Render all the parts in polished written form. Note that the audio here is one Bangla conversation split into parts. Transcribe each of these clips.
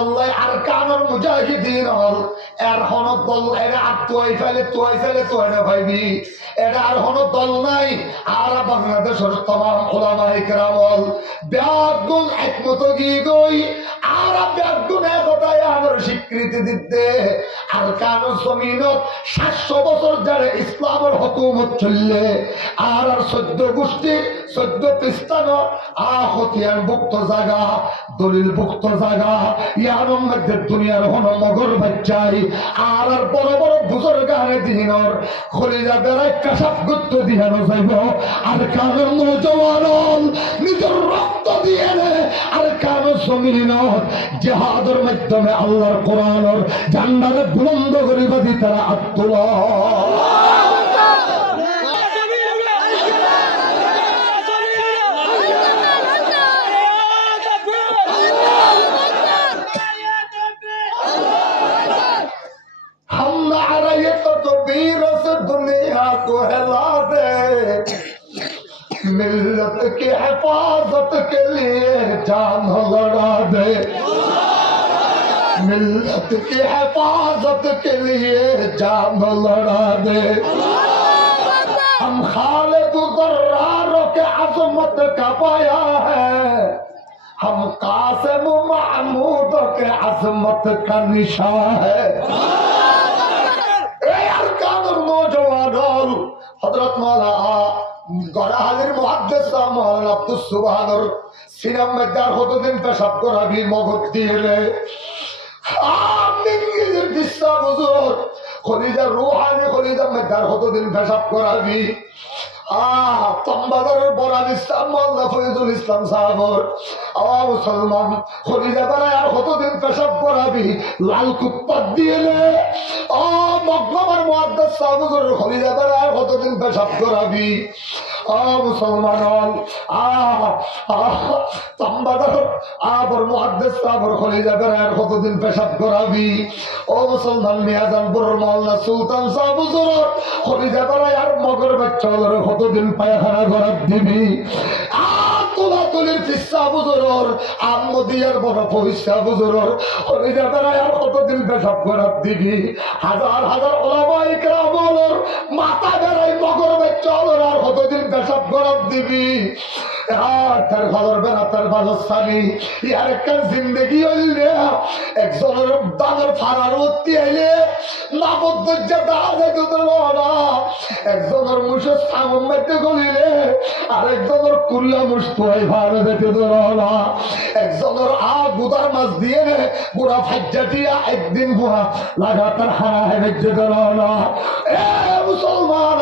আল্লাহ আর কানুর মুজাহিদিন হল এর হন দল এরা আর তুই ফেলে না ভাইবি এটা আর হন দল নাই আর বাংলাদেশের तमाम উলামায়ে কেরাম হল ব্যাগুন একমত গই আর ব্যাগুন একতায় আমার স্বীকৃতি দিতে আর কানুর জমিনত 700 বছর ধরে ইসলামের হুকুমত চললে আর 14 গোষ্ঠী 14 পিস্তান হতিয়ার মুক্ত জায়গা দলিল মুক্ত জায়গা ইয়ার মধ্যে দুনিয়ার হন মগর বাচ্চাই আর বড় বড় বুজুর্গানে দিনর খলিজা বেড়ায় কাশাপ গুত্ত দিয়ানো যাইব আর কারণ নওজওয়ান নিজের রক্ত দিয়ে আর কারণ জমিনত জিহাদের মাধ্যমে আল্লাহর কোরআনের ঝান্ডাকে বুলন্দ করিবা দি তারা আত্মলা मिल्लत की हिफाजत के लिए जान लड़ा दे मिल्लत की हिफाजत के लिए जान लड़ा दे हम खालिद दर्रारों के अजमत का पाया है हम कासिम महमूद के अजमत का निशान है नौजवान हजरत मौलाना গড়াহালির মুহাদ্দিস মাওলানা আব্দুস সুবহানের সিনাম মেদার কতদিন পেশাব করাবি মগজ দিয়ে আমিঙ্গির দিশা হুজুর খলিজা রূহানি খলিজা মেদার কতদিন পেশাব করাবি তম্বাদারের বরাল ইসলাম মাওলানা ফয়জুল ইসলাম সাহেবর মুসলমান খলিজা বেড়ায় আর কতদিন পেশাব করাবি লাল কুপ্পাত দিয়ে মগমার মুহাদ্দিস সাহেব হুজুর খলিজা বেড়ায় আর কতদিন পেশাব করাবি মুসলমান তম্বাদার আবার মুহাদ্দিস সাহেবর খলিজা বেড়ায় আর কতদিন পেশাব করাবি ও মুসলমান মিয়াজানপুর মাওলানা সুলতান সাহেব হুজুর খলিজা বেড়ায় আর মগর বাচ্চা কতদিন পায়খানা করার দিবি তোলা তুলির চিস্তা বুজুরর আমদিয়ার বড় পয়সা বুজুরর খলিজা বেড়ায় আর কতদিন পেশাব করার দিবি হাজার হাজার ওলামায়ে কেরামের মাথা বেড়ায় মগর বাচ্চা আর কতদিন পেশাব করার দিবি তার ভালোর বেড়া তার ভালো স্বামী ইয়ার একটা জিন্দগি হইলে একজনের দানের ফারার উত্তি আইলে একজনের মুখে সামন মেটে গলিলে আরেকজনের কুল্লা মুস্তুয়াই ভাড়ে দেখে ধরা একজনের গুদার মাছ দিয়ে বুড়া ফাজ্জা দিয়া একদিন বুড়া লাগাতার হারা হেঁটে ধরা মুসলমান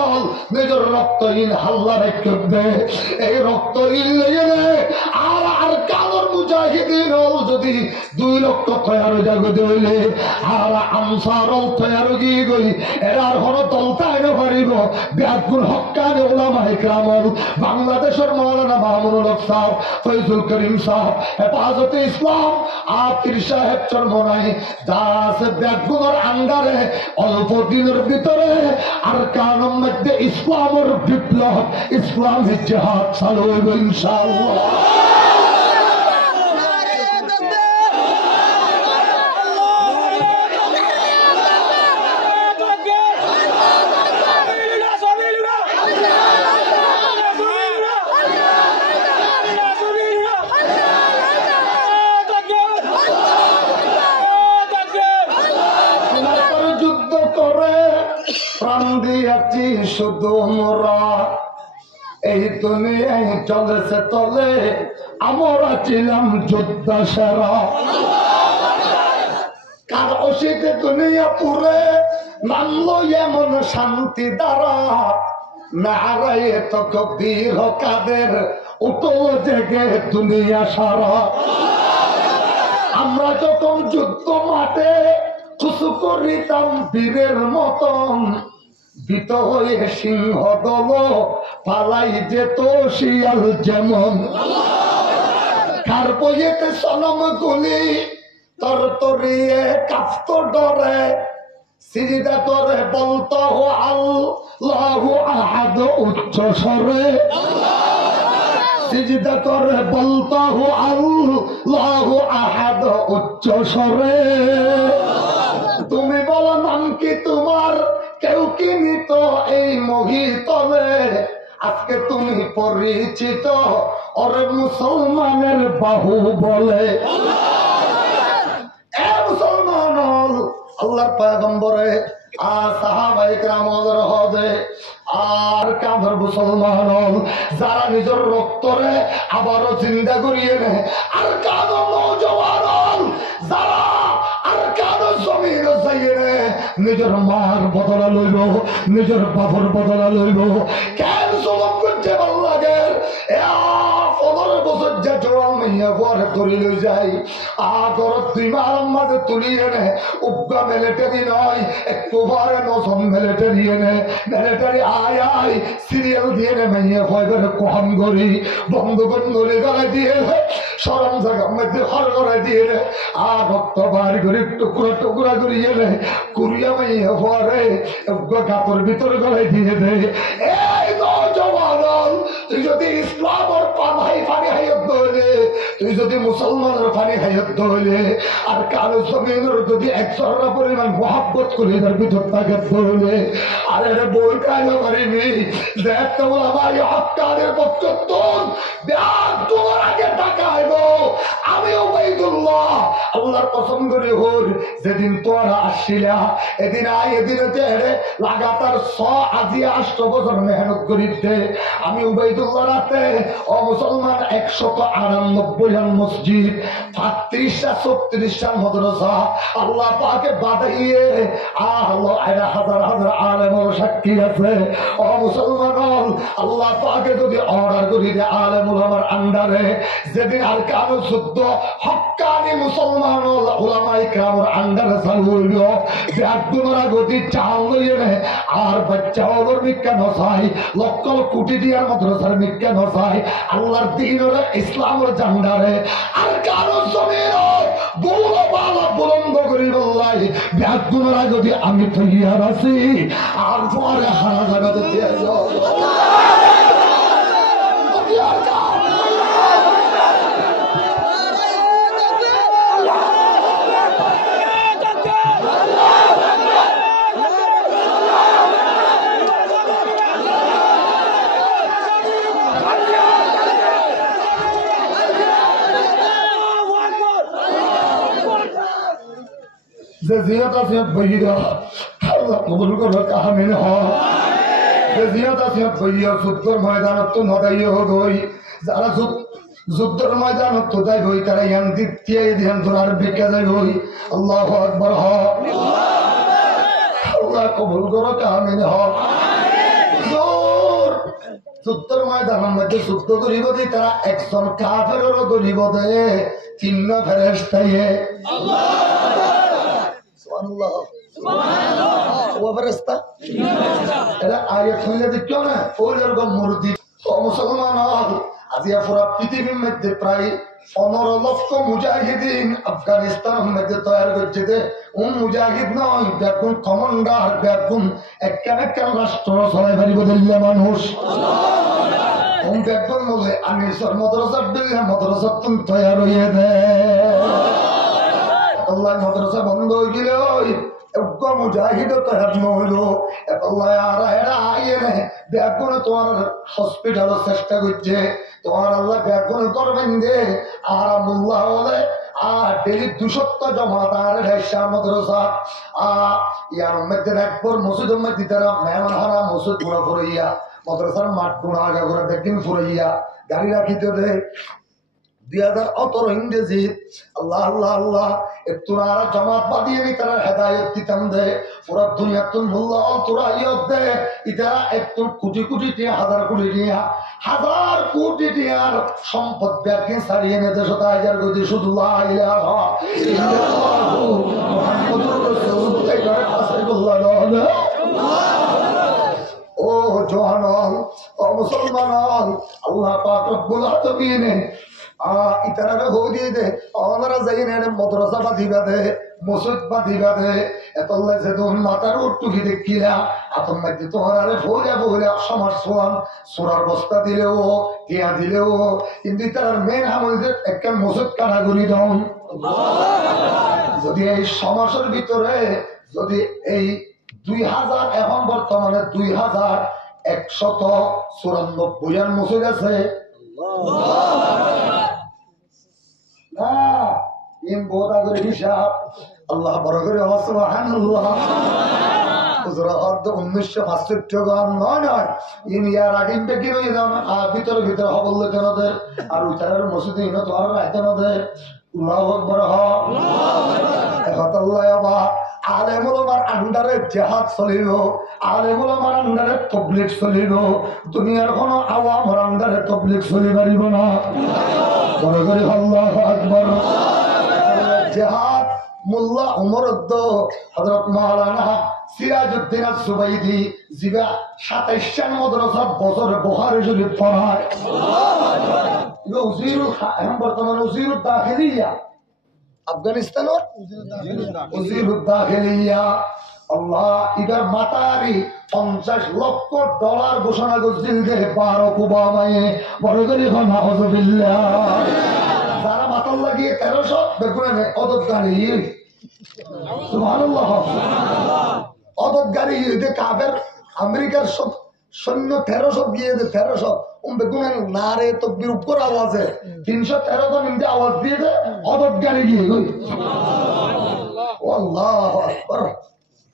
নিজের রক্তহীন হাল্লা রেখে দে এই রক্তহীন লেগে আর আর কালোর মুজাহিদিন হল যদি 2 লক্ষ তৈরি জাগতে হইলে আর আনসার তৈরি গিয়ে গই এরার হল দলতায় পারিব ব্যাগুল হক্কানে ওলামায়ে কেরাম বাংলাদেশের মাওলানা মামুনুল হক সাহেব ফয়জুল করিম সাহেব হেফাজতে ইসলাম আকির সাহেব চরমনাই দাস ব্যাগুলের আন্ডারে অল্প দিনের ভিতরে আর কারণ মধ্যে ইসলামের বিপ্লব ইসলামী জিহাদ চালু হইব ইনশাআল্লাহ শুধু মোরা এই দুনিয়ায় চলেছে তলে আমরা ছিলাম যোদ্ধা সেরা কার অসিতে দুনিয়া পুরে নামলো এমন শান্তি দ্বারা নারায়ে তাকবীর কাদের উঠল জেগে দুনিয়া সারা আমরা যখন যুদ্ধ মাঠে খুশু করিতাম বীরের মতন বিত হয়ে সিংহ দল পালাই যেত শিয়াল যেমন কার বইয়েতে সনম গুলি তর তরিয়ে কাঁপত ডরে সিজদা করে বলতো আল্লাহু আহাদ উচ্চ স্বরে সিজদা করে বলতাহু আল্লাহু আহাদ উচ্চ স্বরে। তুমি বলো নাম কি তোমার, কেউ কি নিত এই মহিতলে? আজকে তুমি পরিচিত ওরে মুসলমানের বাহু বলে। এ মুসলমান আল্লাহর পয়গম্বরে সাহাবায়ে কেরামের হবে আর কামর মুসলমান যারা নিজের রক্তরে আবারও জিন্দা করিয়ে নেয়, আর কানো নওজওয়ান যারা আর কানো জমিন যাইয়ে নিজের মার বদলা লইল, নিজের বাবুর বদলা লইল। কেন জুলুম করতে ভাল লাগে? 15 বছর যে জোয়ান মাইয়া ঘরে ধরি লই যাই আগর তুই মার মাঝে তুলিয়ে নে। উগ্র মিলিটারি নয়, একটু বারে নজম মিলিটারি এনে মিলিটারি আয় আয় সিরিয়াল দিয়ে নে মাইয়া ভয়বের কম করি বন্ধুগণ নলি গলায় দিয়ে সরম জায়গা মধ্যে হর করে দিয়ে নে আর রক্ত বার করে টুকরা টুকরা করিয়ে নে কুড়িয়া মাইয়া ভরে উগ্র কাপড় ভিতরে গলায় দিয়ে দে। এই নজওয়ান তুই যদি ইসলামের পানি হাইয়ত হইলে, তুই যদি মুসলমানের পানি হাইয়ত হইলে, আর কালো জমিনের যদি 100 পরিমাণ মহাব্বত করি তার ভিতর তাকে ধরলে, আর এটা বই কাইলে পারিনি দেখতে বল আমার হকারের পক্ষত্তন ব্যাগ তোমার আগে টাকা আইব। আমি ওবাইদুল্লাহ আল্লাহর পছন্দ করি হল যেদিন তোরা আসছিলা এদিন আই এদিন লাগাতার 8 বছর মেহনত করিতে আমি ওবাইদুল্লাহ রাতে ও মুসলমান 198 মসজিদ 35-36 মাদ্রাসা আল্লাহ পাকে বাদাইয়ে আল্লাহ হাজার হাজার আলেম সাক্ষী আছে। ও মুসলমান আল্লাহ পাকে যদি অর্ডার করি যে আলেম উলামার আন্ডারে যেদিন আর কারো যুদ্ধ হক্কানি মুসলমান উলামায়ে কেরামের আন্ডারে চালু হইল ব্যাগগুলোরা গতি চাল লইয়ে নে আর বাচ্চা ওর মিথ্যা নসাই লক্ষ কোটি দিয়ার মাদ্রাসার মিথ্যা নসাই আল্লাহর দ্বীনের ইসলামের জান্ডারে আর কারো জমির বুড়ো বালা বুলন্দ করি বললাই ব্যাগগুলোরা যদি আমি তৈয়ার আছি আর পরে হারা জায়গাতে দিয়ে যাও। ময়দানত নদাই হই যারা যুদ্ধের ময়দানত যাই হই তারা ইয়ান দ্বিতীয় ধ্যান ধরার বিকে যাই হই। আল্লাহ আকবার হ আল্লাহ কবুল করো কামিন হ। যুদ্ধের ময়দানের মধ্যে যুদ্ধ করিব দি তারা একজন কাফেরেরও করিব দে 3 ফেরেশতায়ে সুবহানাল্লাহ ও ফেরেশতা এরা আয়াত হইলে দেখো না ওই রকম মুরদি ও মুসলমান আজিয়া পুরা পৃথিবীর মধ্যে প্রায় 15 লক্ষ মুজাহিদিন আফগানিস্তানের মধ্যে তৈরি করছে যে মুজাহিদ নয় বেগুন কমান্ডার বেগুন একখান রাষ্ট্র চলাই পারিব দিল্লা মানুষ বেগুন বলে আমি মাদ্রাসার দিল্লা মাদ্রাসা তুমি তৈরি হইয়ে দে আল্লাহ মাদ্রাসা বন্ধ হয়ে গেল মুজাহিদ তৈরি নহইল বেগুন তোমার হসপিটালের চেষ্টা করছে তোমার আল্লাহ বেগুন করবেন দে আর আল্লাহ বলে আর ডেলি 200 জমাদার মাদ্রাসা ইয়ার মধ্যে একবার মসজিদের মধ্যে তারা মেহমান হারা মসজিদ ঘোরা ফুরাইয়া মাদ্রাসার মাঠ গুণা আগা ঘোরা বেগিন ফুরাইয়া গাড়ি রাখিতে দে 2018 ইংরেজি আল্লাহ আল্লাহ আল্লাহ তোরা জমাত বাদিয়ে তারা হেদায়ত দিতাম দে পুরা দুনিয়া তুল মোল্লা তোরা ইয়ত দে এটা একটু কোটি কোটি টিয়া হাজার কোটি টিয়া হাজার কোটি টিয়ার সম্পদ ব্যাগিন সারিয়ে নে দেশ হাজার কোটি শুধু লা ইলাহা ইল্লাল্লাহু মুহাম্মাদুর রাসূলুল্লাহ। ও জওয়ান ও মুসলমান আল্লাহ পাক রব্বুল আলামিন ইতারা হো দিয়ে দে ওনারা যাই না মদ্রাসা বাঁধিবা দে মসজিদ বাঁধিবা দে এতল্লাই যে তোর মাথার উটুকি দেখিলা আতম মাইতে তোমার ভোরা ভোরা সমাজ সোয়ান সোনার বস্তা দিলেও টিয়া দিলেও কিন্তু তার মেন আমাদের একটা মসজিদ কাটাগরি দাও যদি এই সমাজের ভিতরে যদি এই 2000 এখন বর্তমানে 2194 মসজিদ আছে আল্লাহ বড় করে 1965 গান নয় ইন ইয়ার আগে ভিতরে ভিতরে হবল কেনদের আর উচারের মসজিদে ইনো তোমার রাইতেনদের আল্লাহু আকবার আলেমুলামার আন্ডারে জিহাদ চলিল আলেমুলামার আন্ডারে তাবলীগ চলিল দুনিয়ার কোন আওয়ামের আন্ডারে তাবলীগ চলি পারিব না বড় করে আল্লাহু আকবার জিহাদ মোল্লা ওমর হযরত মাওলানা সিরাজউদ্দিন আস-সুবাইদি জিবা 27 মাদ্রাসা বছর বুখারী শরীফ পড়ায় বর্তমান উজিরুদ দাখিলিয়া আফগানিস্তানের উজিরুদ দাখিলিয়া আল্লাহ ইদার মাতারি $50 লক্ষ ঘোষণা করছিল যে বারাক ওবামায়ে বড় করে নাউযুবিল্লাহ যারা মাতাল লাগিয়ে 1300 বেগুনে অদতকারী সুবহানাল্লাহ অদত গাড়ি কাবের আমেরিকার সব সৈন্য 1300 গিয়ে 1300 বেগুনে না রে তকবীর উপর আওয়াজে 313 জন ইন্দে আওয়াজ দিয়ে অদত গাড়ি গিয়ে আল্লাহু আকবার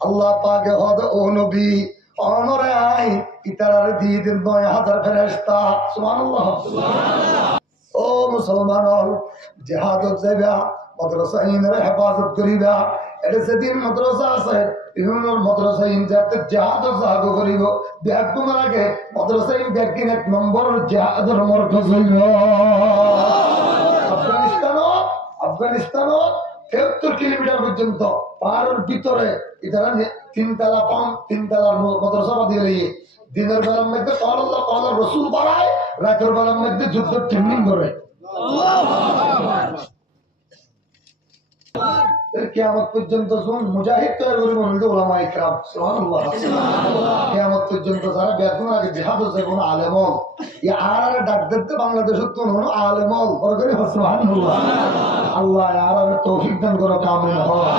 আল্লাহ পাকে হদ ও নবী অনরে আই ইতারারে দিয়ে দেন 9000 ফেরেশতা সুবহানাল্লাহ ও মুসলমান জিহাদত যাইবা মাদ্রাসা ইনের হেফাজত করিবা এটা সেদিন মাদ্রাসা আছে বিভিন্ন মাদ্রাসা ইন যাতে জিহাদত জাগ করিব ব্যাগ তোমার আগে মাদ্রাসা ইন ব্যাগিন 1 নম্বর জিহাদের মরকজ হইল আফগানিস্তান 73 কিলোমিটার পর্যন্ত পাহাড়ের ভিতরে ইতারা 3 তলা 3 তলার মাদ্রাসা বাঁধিয়ে লিয়ে দিনের বেলার মধ্যে আল্লাহ আল্লাহ রসুল বাড়ায় রাতের বেলার মধ্যে যুদ্ধ ট্রেনিং করে কিয়ামত পর্যন্ত মুজাহিদ তৈরি করবে ওলামা ইকরাম সুবহানাল্লাহ কিয়ামত পর্যন্ত যারা বেতন আগে জিহাদ হচ্ছে কোন আলেমল আর ডাক দিতে বাংলাদেশ কোন আলেমল করে সুবহানাল্লাহ আল্লাহ আর তৌফিক দান করো কামিল হয়।